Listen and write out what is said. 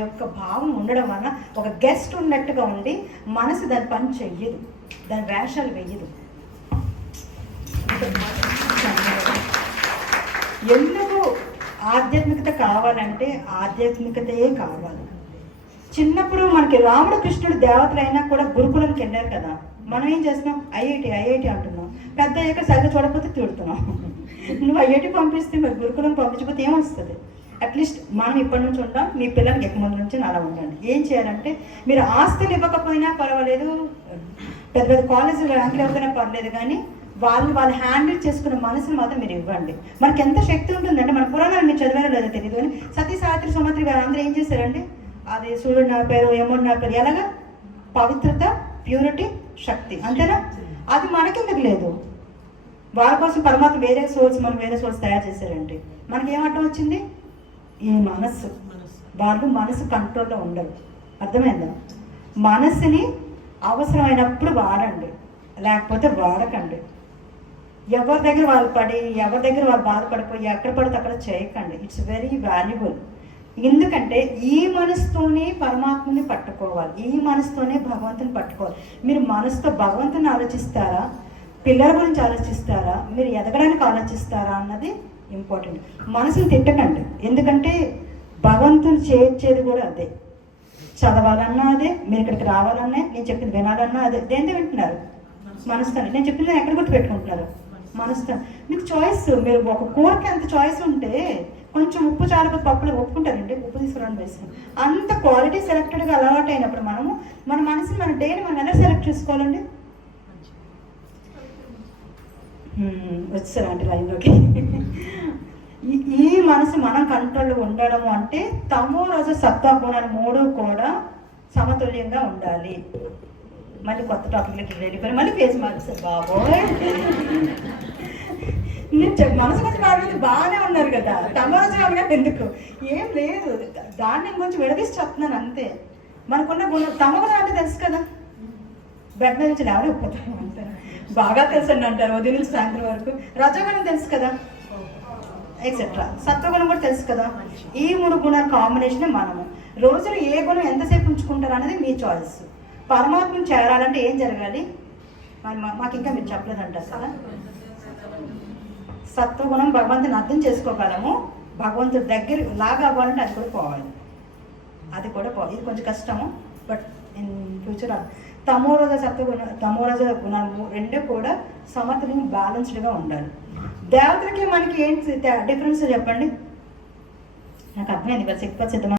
యొక్క భావం ఉండడం వలన ఒక గెస్ట్ ఉన్నట్టుగా ఉండి మనసు దాని పని చెయ్యదు, దాని వేషాలు వెయ్యదు. ఎందుకు ఆధ్యాత్మికత కావాలంటే ఆధ్యాత్మికతయే కావాలి. చిన్నప్పుడు మనకి రాముడు కృష్ణుడు దేవతలైనా కూడా గురుకులంకి వెళ్ళారు కదా, మనం ఏం చేస్తున్నాం? ఐఐటి అంటున్నాం. పెద్ద అయ్యాక సరిగ్గా చూడకపోతే తిడుతున్నాం. నువ్వు ఐఐటి పంపిస్తే మరి గురుకులం పంపించకపోతే ఏమొస్తుంది? అట్లీస్ట్ మనం ఇప్పటి నుంచి ఉంటాం, మీ పిల్లలకి ఎక్కువ మంది నుంచి అలా ఉండండి. ఏం చేయాలంటే మీరు ఆస్తులు ఇవ్వకపోయినా పర్వాలేదు, పెద్ద పెద్ద కాలేజీలో ర్యాంకులు ఇవ్వకపోయినా పర్లేదు, కానీ వాళ్ళు హ్యాండిల్ చేసుకున్న మనసుని మాత్రం మీరు ఇవ్వండి. మనకి ఎంత శక్తి ఉంటుందంటే, మన పురాణాలు మీరు చదివారో లేదో తెలియదు కానీ సతీ సావిత్రి సుమంత్రి గారు అందరూ ఏం చేశారండి? అది సూర్యుడు నా పేరు, యముడు నా పేరు, ఎలాగా? పవిత్రత, ప్యూరిటీ, శక్తి, అంతేనా? అది మనకెందుకు లేదు? వాళ్ళ కోసం పరమాత్మ వేరే సోర్స్, మనం వేరే సోర్స్ తయారు చేశారండి. మనకి ఏమర్థం వచ్చింది? ఈ మనస్సు. వాళ్ళు మనసు కంట్రోల్లో ఉండరు. అర్థమైందా? మనసుని అవసరమైనప్పుడు వాడండి, లేకపోతే వాడకండి. ఎవరి దగ్గర వాళ్ళు పడి, ఎవరి దగ్గర వాళ్ళు బాధపడిపోయి ఎక్కడ పడితే అక్కడ చేయకండి. It's very valuable. ఎందుకంటే ఈ మనసుతోనే పరమాత్మని పట్టుకోవాలి, ఈ మనసుతోనే భగవంతుని పట్టుకోవాలి. మీరు మనసుతో భగవంతుని ఆలోచిస్తారా, పిల్లల గురించి ఆలోచిస్తారా, మీరు ఎదగడానికి ఆలోచిస్తారా అన్నది ఇంపార్టెంట్. మనసుని తిట్టకండి, ఎందుకంటే భగవంతుని చేర్చేది కూడా అదే. చదవాలన్నా అదే, మీరు ఇక్కడికి రావాలన్నా, నేను చెప్పింది వినాలన్నా అదే. దేంతో వింటున్నారు? మనసుతో. నేను చెప్పింది ఎక్కడ గుర్తు పెట్టుకుంటున్నారు? మనసుతో. మీకు చాయిస్, మీరు ఒక కూరకి అంత చాయిస్ ఉంటే కొంచెం ఉప్పు చాలక పప్పులు ఒప్పుకుంటారండి, ఉప్పు తీసుకురావడం వేసుకుని. అంత క్వాలిటీ సెలెక్టెడ్గా అలవాటు అయినప్పుడు మనము మన మనసుని, మన డేని మనం ఎలా సెలెక్ట్ చేసుకోవాలండి? వచ్చారా అంటే లైన్లోకి? ఈ మనసు మనం కంట్రోల్లో ఉండడము అంటే తమో రజ సత్వ గుణాలు మూడు కూడా సమతుల్యంగా ఉండాలి. మళ్ళీ కొత్త టాపిక్లకి వెళ్ళిపోయి మళ్ళీ ఫేస్ మార్చారు బాబోయ్. నేను మనసు గురించి మాట్లాడితే బాగానే ఉన్నారు కదా, తమోరజ కాబట్టి ఎందుకు? ఏం లేదు, దాన్ని నేను కొంచెం విడదీసి చెప్తున్నాను అంతే. మనకున్న గుణం తమోగుణం అంటే తెలుసు కదా, బెడ్ మీద నుంచి లేవలేకపోతాం అంతే, బాగా తెలుసు అండి అంటారు ఉదయం నుంచి సాయంత్రం వరకు. రజోగుణం తెలుసు కదా, ఎక్సెట్రా. సత్వగుణం కూడా తెలుసు కదా. ఈ మూడు గుణాల కాంబినేషన్ మనము రోజులు ఏ గుణం ఎంతసేపు ఉంచుకుంటారు అనేది మీ చాయిస్. పరమాత్మను చేరాలంటే ఏం జరగాలి? మాకు ఇంకా మీరు చెప్పలేదంటారు కదా. సత్వగుణం భగవంతుని అర్థం చేసుకోగలము, భగవంతుడి దగ్గర లాగా అవ్వాలంటే అది కూడా పోవాలి, అది కూడా పోవాలి. ఇది కొంచెం కష్టము, బట్ ఇన్ ఫ్యూచర్ తమోరజ తమోరజ గుణాలు రెండు కూడా సమతుల్యం, బ్యాలెన్స్డ్గా ఉండాలి. దేవతలకి మనకి ఏంటి డిఫరెన్స్ చెప్పండి? నాకు అర్థమైంది కదా, సిగ్గుపడి సిద్ధమా